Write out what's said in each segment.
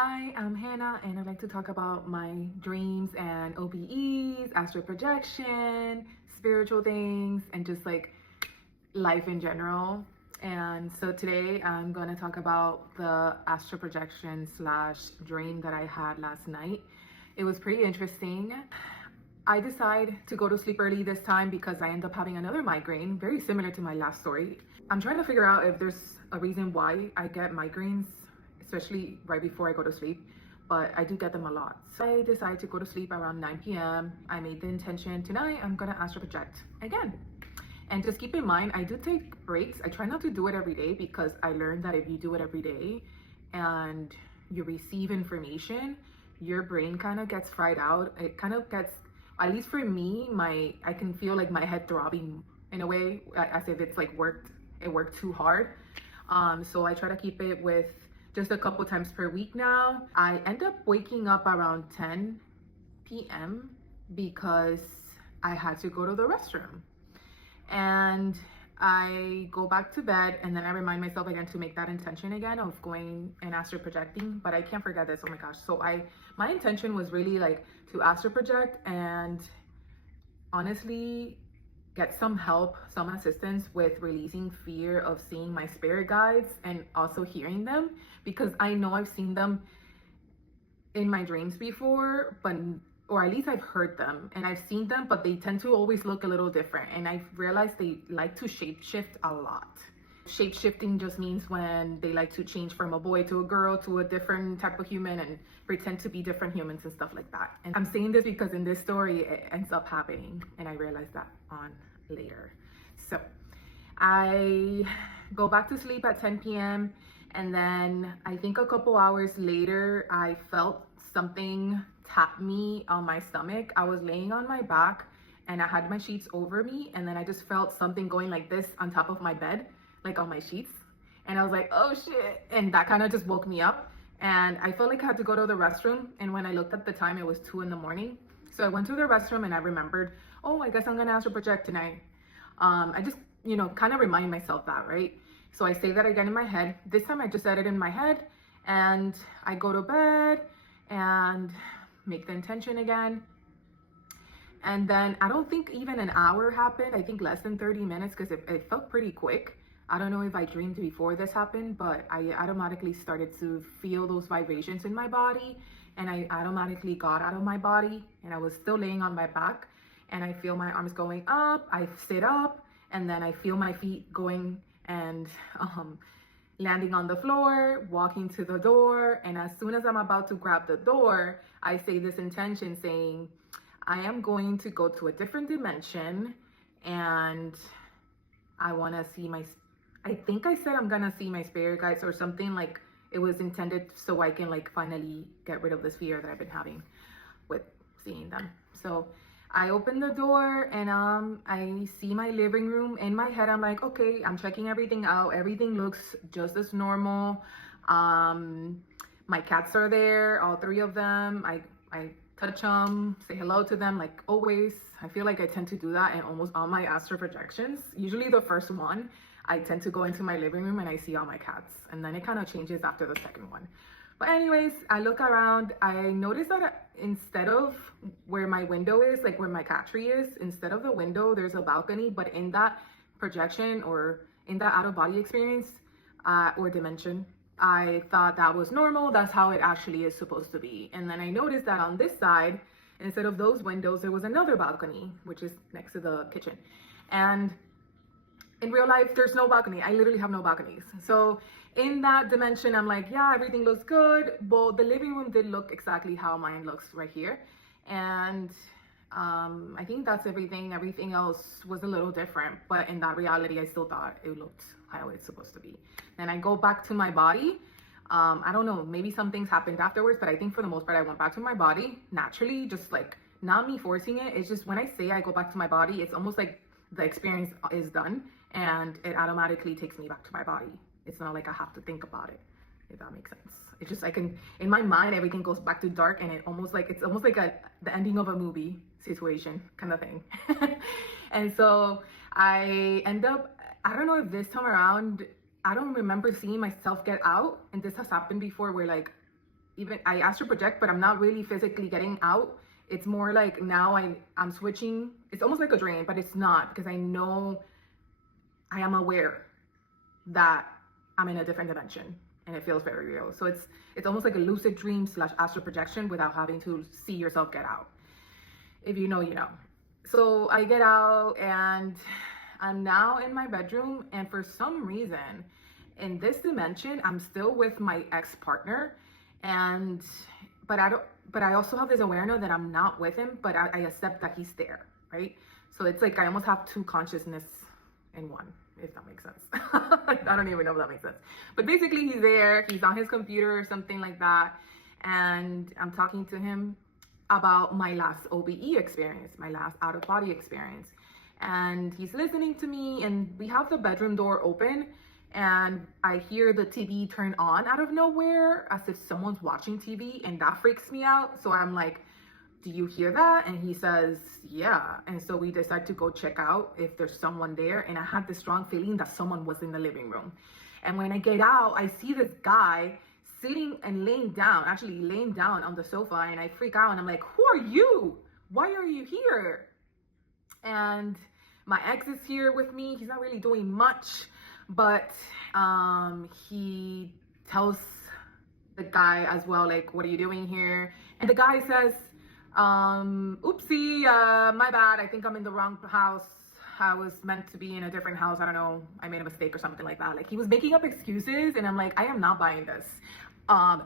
Hi, I'm Hannah, and I'd like to talk about my dreams and OBEs, astral projection, spiritual things, and just like life in general. And so today I'm going to talk about the astral projection slash dream that I had last night. It was pretty interesting. I decide to go to sleep early this time because I end up having another migraine, very similar to my last story. I'm trying to figure out if there's a reason why I get migraines, especially right before I go to sleep, but I do get them a lot. So I decided to go to sleep around 9 p.m. I made the intention tonight I'm gonna astral project again. And just keep in mind, I do take breaks. I try not to do it every day because I learned that if you do it every day and you receive information, your brain kind of gets fried out. It kind of gets, at least for me, I can feel like my head throbbing in a way, as if it's like it worked too hard. So I try to keep it with just a couple times per week now. I end up waking up around 10 p.m. because I had to go to the restroom. And I go back to bed, and then I remind myself again to make that intention again of going and astral projecting, but I can't forget this. Oh my gosh. So my intention was really like to astral project and honestly get some help, some assistance with releasing fear of seeing my spirit guides and also hearing them, because I know I've seen them in my dreams before, but or at least I've heard them and I've seen them, but they tend to always look a little different. And I've realized they like to shapeshift a lot. Shapeshifting just means when they like to change from a boy to a girl to a different type of human and pretend to be different humans and stuff like that. And I'm saying this because in this story, it ends up happening, and I realized that on later. So I go back to sleep at 10 p.m. and then I think a couple hours later, I felt something tap me on my stomach. I was laying on my back and I had my sheets over me, and then I just felt something going like this on top of my bed, like on my sheets. And I was like, oh shit. And that kind of just woke me up. And I felt like I had to go to the restroom. And when I looked at the time, it was 2 a.m. So I went to the restroom and I remembered, oh, I guess I'm gonna astral project tonight. I just, kind of remind myself that, right? So I say that again in my head. This time I just said it in my head, and I go to bed and make the intention again. And then I don't think even an hour happened. I think less than 30 minutes because it felt pretty quick. I don't know if I dreamed before this happened, but I automatically started to feel those vibrations in my body, and I automatically got out of my body, and I was still laying on my back, and I feel my arms going up. I sit up, and then I feel my feet going and landing on the floor, walking to the door. And as soon as I'm about to grab the door, I say this intention saying, I am going to go to a different dimension, and I want to see I think I said I'm gonna see my spirit guides or something, like it was intended so I can like finally get rid of this fear that I've been having with seeing them. So I open the door and I see my living room. In my head, I'm like, okay, I'm checking everything out. Everything looks just as normal. My cats are there, all 3 of them. I touch them, say hello to them like always. I feel like I tend to do that in almost all my astral projections. Usually the first one, I tend to go into my living room and I see all my cats, and then it kind of changes after the second one. But anyways, I look around. I notice that instead of where my window is, like where my cat tree is, instead of the window, there's a balcony. But in that projection or in that out-of-body experience or dimension, I thought that was normal. That's how it actually is supposed to be. And then I noticed that on this side, instead of those windows, there was another balcony, which is next to the kitchen. And in real life, there's no balcony. I literally have no balconies. So in that dimension, I'm like, yeah, everything looks good. But the living room did look exactly how mine looks right here. And I think that's everything. Everything else was a little different. But in that reality, I still thought it looked how it's supposed to be. Then I go back to my body. I don't know, maybe some things happened afterwards, but I think for the most part, I went back to my body naturally, just like not me forcing it. It's just when I say I go back to my body, it's almost like the experience is done and it automatically takes me back to my body. It's not like I have to think about it, if that makes sense. It's just in my mind, everything goes back to dark, and it's almost like the ending of a movie situation kind of thing. And so I end up, I don't know if this time around, I don't remember seeing myself get out, and this has happened before where like even I astral project, but I'm not really physically getting out. It's more like now I'm switching. It's almost like a dream, but it's not, because I know I am aware that I'm in a different dimension and it feels very real. So it's almost like a lucid dream slash astral projection without having to see yourself get out. If you know, you know. So I get out and I'm now in my bedroom, and for some reason in this dimension I'm still with my ex-partner, and but I also have this awareness that I'm not with him, but I accept that he's there, right? So it's like I almost have two consciousness in one, if that makes sense. I don't even know if that makes sense. But basically he's there, he's on his computer or something like that, and I'm talking to him about my last OBE experience, my last out-of-body experience. And he's listening to me, and we have the bedroom door open, and I hear the TV turn on out of nowhere as if someone's watching TV, and that freaks me out. So I'm like, do you hear that? And he says, yeah. And so we decide to go check out if there's someone there, and I had this strong feeling that someone was in the living room. And when I get out, I see this guy sitting and laying down on the sofa, and I freak out and I'm like, who are you? Why are you here? And my ex is here with me. He's not really doing much, but he tells the guy as well, like, what are you doing here? And the guy says, oopsie, my bad, I think I'm in the wrong house. I was meant to be in a different house. I don't know, I made a mistake or something like that. Like, he was making up excuses, and I'm like, I am not buying this.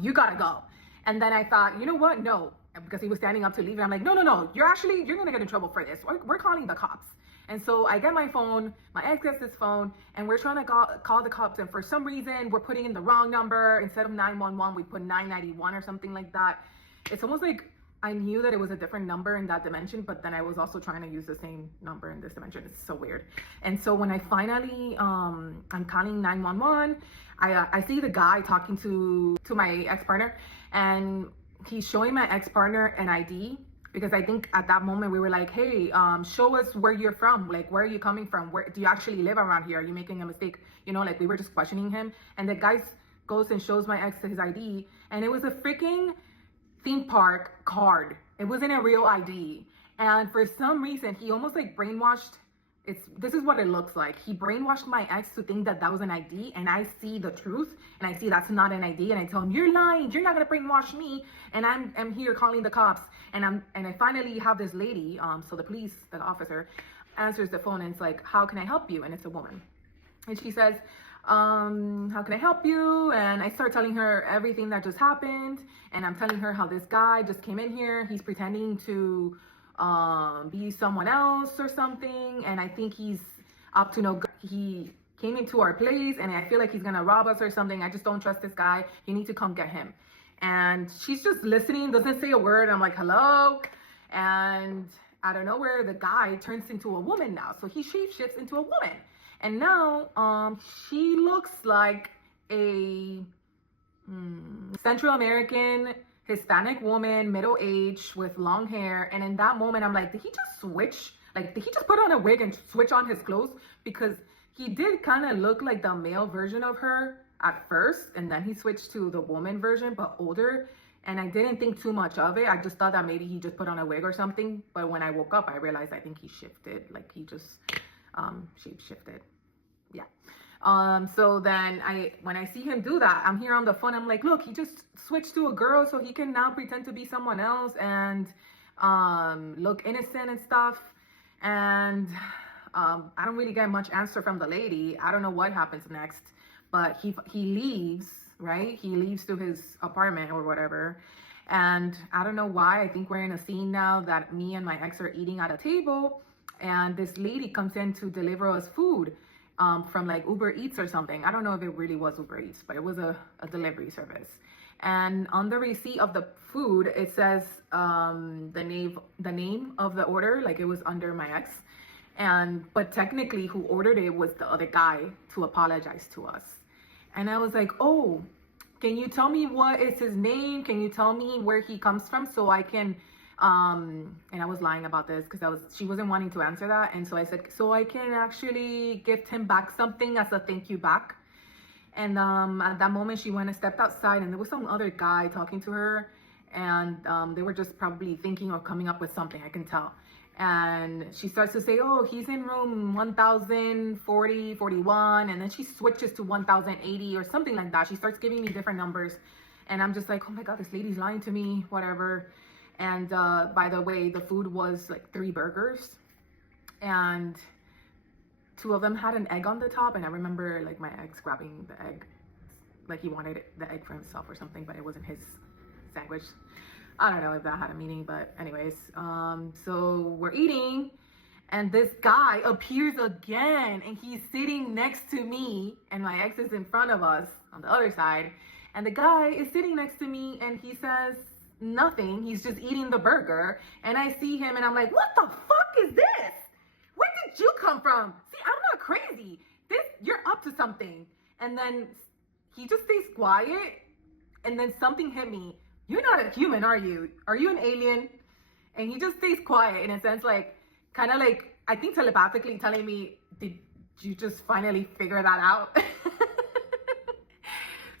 You gotta go. And then I thought, you know what? No, because he was standing up to leave. And I'm like, no, you're gonna get in trouble for this. We're calling the cops. And so I get my phone, my ex gets his phone, and we're trying to call the cops. And for some reason, we're putting in the wrong number. Instead of 911, we put 991 or something like that. It's almost like I knew that it was a different number in that dimension, but then I was also trying to use the same number in this dimension. It's so weird. And so when I finally, I'm calling 911, I see the guy talking to my ex-partner, and he's showing my ex-partner an ID, because I think at that moment we were like, hey, show us where you're from. Like, where are you coming from? Where do you actually live around here? Are you making a mistake? You know, like, we were just questioning him. And the guy goes and shows my ex his ID, and it was a freaking theme park card. It wasn't a real ID. And for some reason, he almost like brainwashed. This is what it looks like. He brainwashed my ex to think that that was an ID, and I see the truth, and I see that's not an ID, and I tell him, you're lying, you're not gonna brainwash me, and I'm here calling the cops. And I finally have this lady, so the police, the officer, answers the phone, and it's like, how can I help you? And it's a woman. And she says, how can I help you? And I start telling her everything that just happened, and I'm telling her how this guy just came in here. He's pretending to be someone else or something, and I think he's up to no good. He came into our place, and I feel like he's gonna rob us or something. I just don't trust this guy. You need to come get him. And she's just listening, doesn't say a word. I'm like, hello. And out of nowhere, the guy turns into a woman now. So he shapeshifts into a woman, and now she looks like a Central American Hispanic woman, middle age, with long hair. And in that moment, I'm like, did he just switch? Like, did he just put on a wig and switch on his clothes? Because he did kind of look like the male version of her at first, and then he switched to the woman version, but older. And I didn't think too much of it. I just thought that maybe he just put on a wig or something. But when I woke up, I realized I think he shifted. Like, he just shape shifted. Yeah. So then when I see him do that, I'm here on the phone. I'm like, look, he just switched to a girl, so he can now pretend to be someone else and look innocent and stuff. And I don't really get much answer from the lady. I don't know what happens next, but he leaves, right? He leaves to his apartment or whatever. And I don't know why. I think we're in a scene now that me and my ex are eating at a table, and this lady comes in to deliver us food. From like Uber Eats or something. I don't know if it really was Uber Eats, but it was a delivery service. And on the receipt of the food, it says the name of the order, like it was under my ex. But technically who ordered it was the other guy to apologize to us. And I was like, oh, can you tell me what is his name? Can you tell me where he comes from so I can and I was lying about this because she wasn't wanting to answer that. And so I said, so I can actually gift him back something as a thank you back. And at that moment, she went and stepped outside, and there was some other guy talking to her, and they were just probably thinking or coming up with something, I can tell. And she starts to say, oh, he's in room 1040, 41, and then she switches to 1080 or something like that. She starts giving me different numbers, and I'm just like, oh my God, this lady's lying to me, whatever. And by the way, the food was like 3 burgers, and 2 of them had an egg on the top. And I remember like my ex grabbing the egg, like he wanted the egg for himself or something, but it wasn't his sandwich. I don't know if that had a meaning, but anyways, so we're eating, and this guy appears again, and he's sitting next to me, and my ex is in front of us on the other side, and the guy is sitting next to me, and he says nothing. He's just eating the burger, and I see him, and I'm like, what the fuck is this? Where did you come from? See, I'm not crazy. You're up to something. And then he just stays quiet, and then something hit me. You're not a human, are you? Are you an alien? And he just stays quiet in a sense, like, kind of like, I think telepathically telling me, did you just finally figure that out?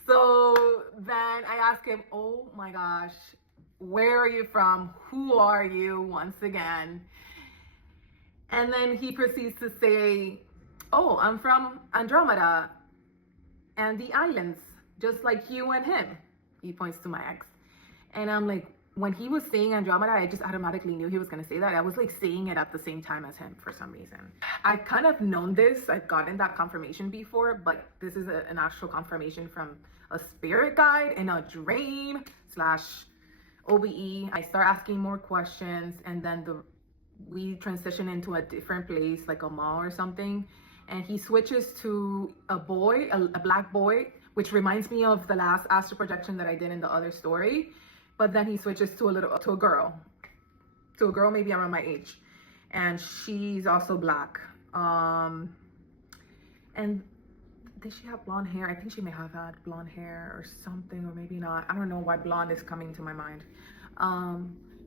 So then I ask him, oh my gosh, where are you from? Who are you? Once again. And then he proceeds to say, oh, I'm from Andromeda and the islands, just like you and him. He points to my ex. And I'm like, when he was saying Andromeda, I just automatically knew he was going to say that. I was like saying it at the same time as him for some reason. I've kind of known this. I've gotten that confirmation before, but this is an actual confirmation from a spirit guide in a dream / OBE. I start asking more questions, and then we transition into a different place, like a mall or something. And he switches to a boy, a black boy, which reminds me of the last astral projection that I did in the other story. But then he switches to a girl maybe around my age, and she's also black. And did she have blonde hair? I think she may have had blonde hair or something, or maybe not. I don't know why blonde is coming to my mind.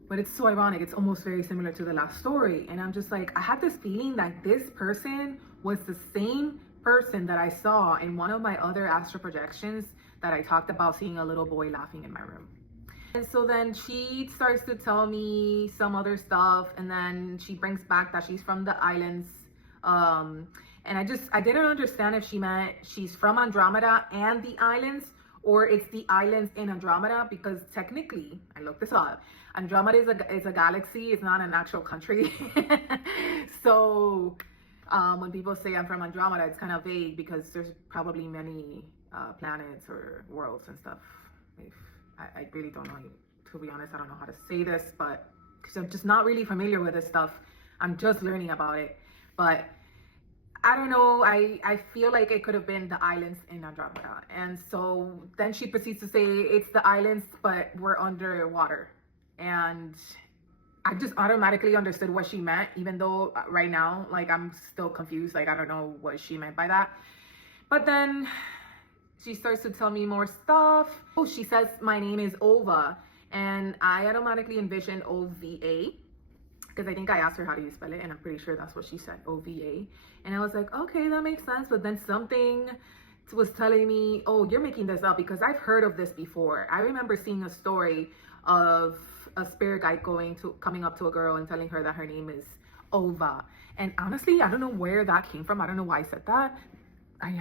But it's so ironic. It's almost very similar to the last story. And I'm just like, I had this feeling that this person was the same person that I saw in one of my other astral projections that I talked about seeing a little boy laughing in my room. And so then she starts to tell me some other stuff, and then she brings back that she's from the islands. And I didn't understand if she meant she's from Andromeda and the islands, or it's the islands in Andromeda, because technically, I looked this up, Andromeda is a galaxy, it's not an actual country. So when people say I'm from Andromeda, it's kind of vague because there's probably many planets or worlds and stuff. I really don't know, to be honest. I don't know how to say this, but because I'm just not really familiar with this stuff. I'm just learning about it. But I don't know, I feel like it could have been the islands in Andromeda. And so then she proceeds to say it's the islands, but we're underwater. And I just automatically understood what she meant, even though right now, like, I'm still confused. Like, I don't know what she meant by that. But then she starts to tell me more stuff. Oh, she says my name is Ova, and I automatically envisioned OVA, because I think I asked her how do you spell it, and I'm pretty sure that's what she said, OVA. And I was like, okay, that makes sense. But then something was telling me, oh, you're making this up, because I've heard of this before. I remember seeing a story of a spirit guide coming up to a girl and telling her that her name is Ova. And honestly, I don't know where that came from. I don't know why I said that. I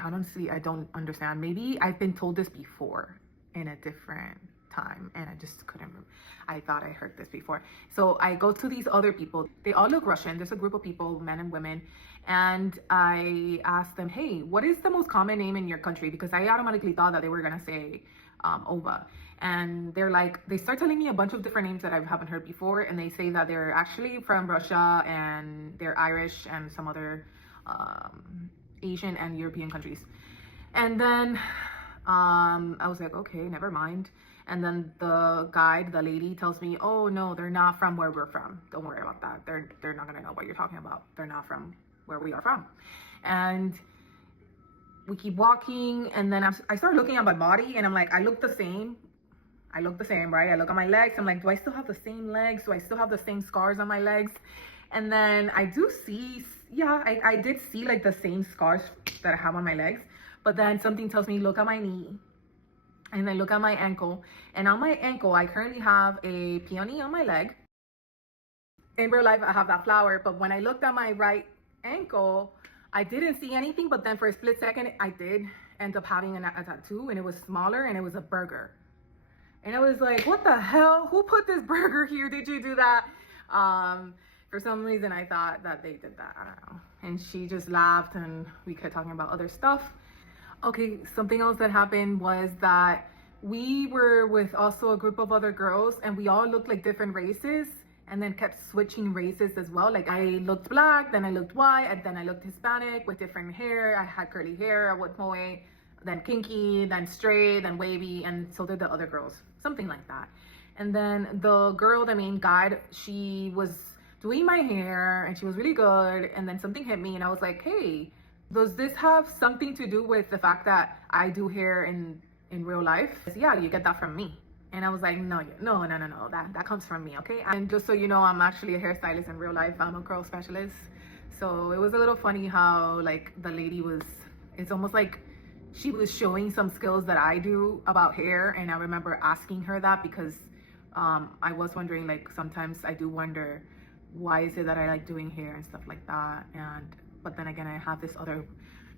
don't understand. Maybe I've been told this before in a different time, and I just couldn't remember. I thought I heard this before. So I go to these other people. They all look Russian. There's a group of people, men and women. And I asked them, hey, what is the most common name in your country? Because I automatically thought that they were going to say Ova. And they're like, they start telling me a bunch of different names that I haven't heard before. And they say that they're actually from Russia, and they're Irish and some other Asian and European countries. And then I was like, okay, never mind. And then the guide, the lady, tells me, oh no, they're not from where we're from. Don't worry about that. They're not gonna know what you're talking about. They're not from where we are from. And we keep walking, and then I start looking at my body, and I'm like, I look the same, right? I look at my legs. I'm like, do I still have the same legs? Do I still have the same scars on my legs? And then I do see, yeah, I did see like the same scars that I have on my legs, But then something tells me, look at my knee. And I look at my ankle. And on my ankle, I currently have a peony on my leg. In real life, I have that flower. But when I looked at my right ankle, I didn't see anything. But then for a split second, I did end up having a tattoo. And it was smaller and it was a burger. And I was like, what the hell? Who put this burger here? Did you do that? For some reason, I thought that they did that. I don't know. And she just laughed and we kept talking about other stuff. Okay, something else that happened was that we were with also a group of other girls and we all looked like different races and then kept switching races as well. Like I looked black, then I looked white, and then I looked Hispanic with different hair. I had curly hair at one point, then kinky, then straight, then wavy, and so did the other girls. Something like that. And then the girl, the main guide, she was doing my hair and she was really good. And then something hit me and I was like, hey, does this have something to do with the fact that I do hair in real life? Yeah, you get that from me. And I was like, no, that comes from me, okay? And just so you know, I'm actually a hairstylist in real life. I'm a curl specialist. So it was a little funny how like the lady was, it's almost like she was showing some skills that I do about hair. And I remember asking her that because I was wondering, like, sometimes I do wonder, why is it that I like doing hair and stuff like that? But then again, I have this other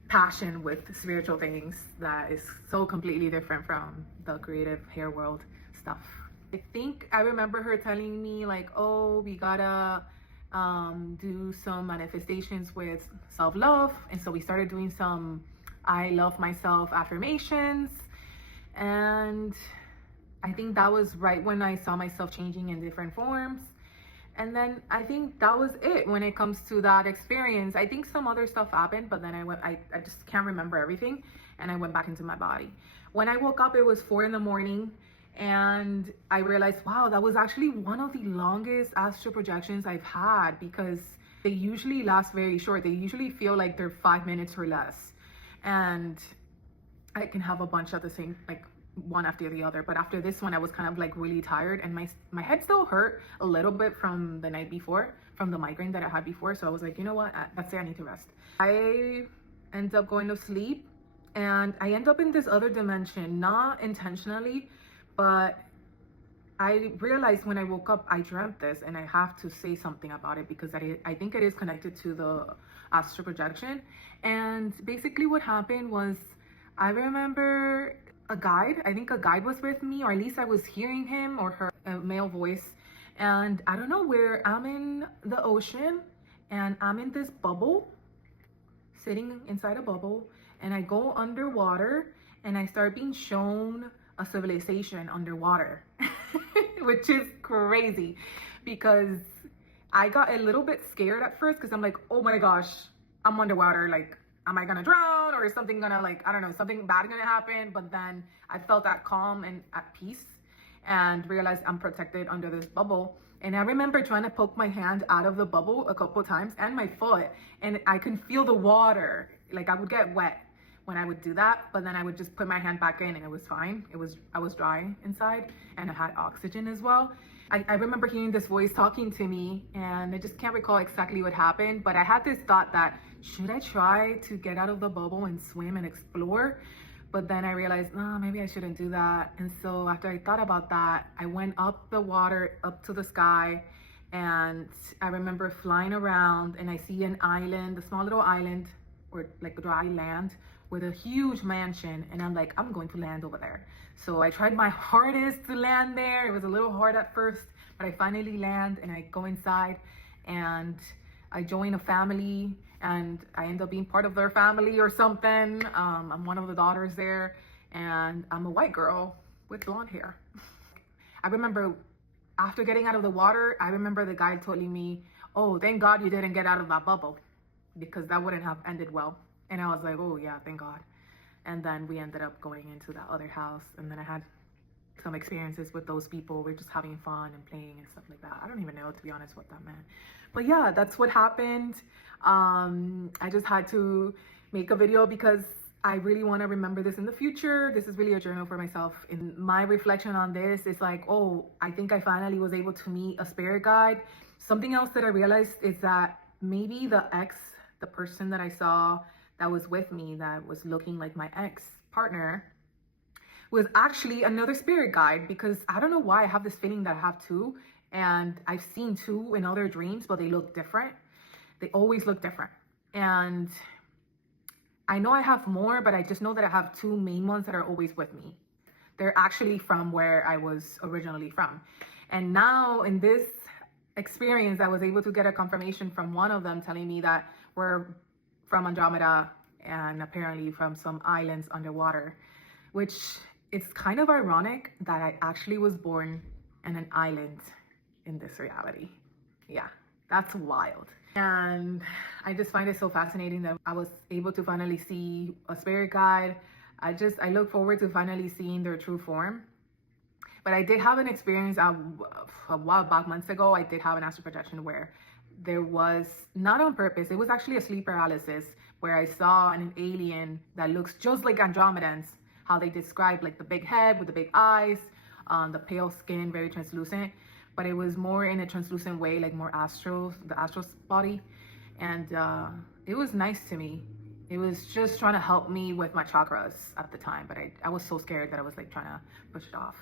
passion with spiritual things that is so completely different from the creative hair world stuff. I think I remember her telling me like, oh, we gotta do some manifestations with self-love. And so we started doing some I love myself affirmations. And I think that was right when I saw myself changing in different forms. And then I think that was it when it comes to that experience. I think some other stuff happened, but then I just can't remember everything. And I went back into my body. When I woke up, it was 4 a.m. And I realized, wow, that was actually one of the longest astral projections I've had, because they usually last very short. They usually feel like they're 5 minutes or less. And I can have a bunch at the same, like one after the other. But after this one, I was kind of like really tired, and my head still hurt a little bit from the night before, from the migraine that I had before. So I was like, you know what, that's it, I need to rest. I end up going to sleep, and I end up in this other dimension, not intentionally, but I realized when I woke up, I dreamt this, and I have to say something about it because I think it is connected to the astral projection. And basically what happened was, I remember a guide, I think a guide was with me, or at least I was hearing him or her, a male voice. And I don't know where, I'm in the ocean and I'm in this bubble, sitting inside a bubble, and I go underwater and I start being shown a civilization underwater, which is crazy because I got a little bit scared at first because I'm like, oh my gosh, I'm underwater. Like, am I gonna drown, or is something gonna, like, I don't know, something bad gonna happen? But then I felt that calm and at peace and realized I'm protected under this bubble. And I remember trying to poke my hand out of the bubble a couple times, and my foot, and I can feel the water. Like, I would get wet when I would do that, but then I would just put my hand back in and it was fine. I was dry inside, and I had oxygen as well. I remember hearing this voice talking to me, and I just can't recall exactly what happened, but I had this thought that, should I try to get out of the bubble and swim and explore? But then I realized, no, maybe I shouldn't do that. And so after I thought about that, I went up the water, up to the sky, and I remember flying around, and I see an island, a small little island, or like a dry land with a huge mansion, and I'm like, I'm going to land over there. So I tried my hardest to land there. It was a little hard at first, but I finally land, and I go inside, and I join a family, and I end up being part of their family or something. I'm one of the daughters there, and I'm a white girl with blonde hair. I remember after getting out of the water, I remember the guy telling me, oh, thank God you didn't get out of that bubble, because that wouldn't have ended well. And I was like, oh yeah, thank God. And then we ended up going into that other house, and then I had some experiences with those people. We're just having fun and playing and stuff like that. I don't even know, to be honest, what that meant. But yeah, that's what happened. I just had to make a video because I really want to remember this in the future. This is really a journal for myself. In my reflection on this, it's like, oh, I think I finally was able to meet a spirit guide. Something else that I realized is that maybe the person that I saw that was with me that was looking like my ex-partner was actually another spirit guide, because I don't know why I have this feeling that I have two, and I've seen two in other dreams, but they look different. They always look different. And I know I have more, but I just know that I have two main ones that are always with me. They're actually from where I was originally from. And now in this experience, I was able to get a confirmation from one of them telling me that we're from Andromeda and apparently from some islands underwater, which it's kind of ironic that I actually was born in an island in this reality. Yeah, that's wild. And I just find it so fascinating that I was able to finally see a spirit guide. I look forward to finally seeing their true form. But I did have an experience a while back, months ago. I did have an astral projection where there was, not on purpose, it was actually a sleep paralysis, where I saw an alien that looks just like Andromedans, how they describe, like the big head with the big eyes, the pale skin, very translucent, but it was more in a translucent way, like more astral, the astral body. And it was nice to me. It was just trying to help me with my chakras at the time, but I was so scared that I was like trying to push it off.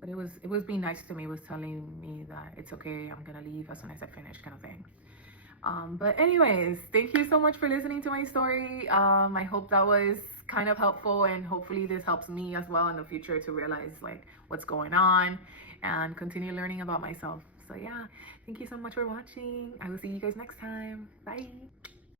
But it was being nice to me. It was telling me that it's okay, I'm gonna leave as soon as I finish, kind of thing. But anyways, thank you so much for listening to my story. I hope that was kind of helpful, and hopefully this helps me as well in the future to realize like what's going on and continue learning about myself. So yeah, thank you so much for watching. I will see you guys next time. Bye.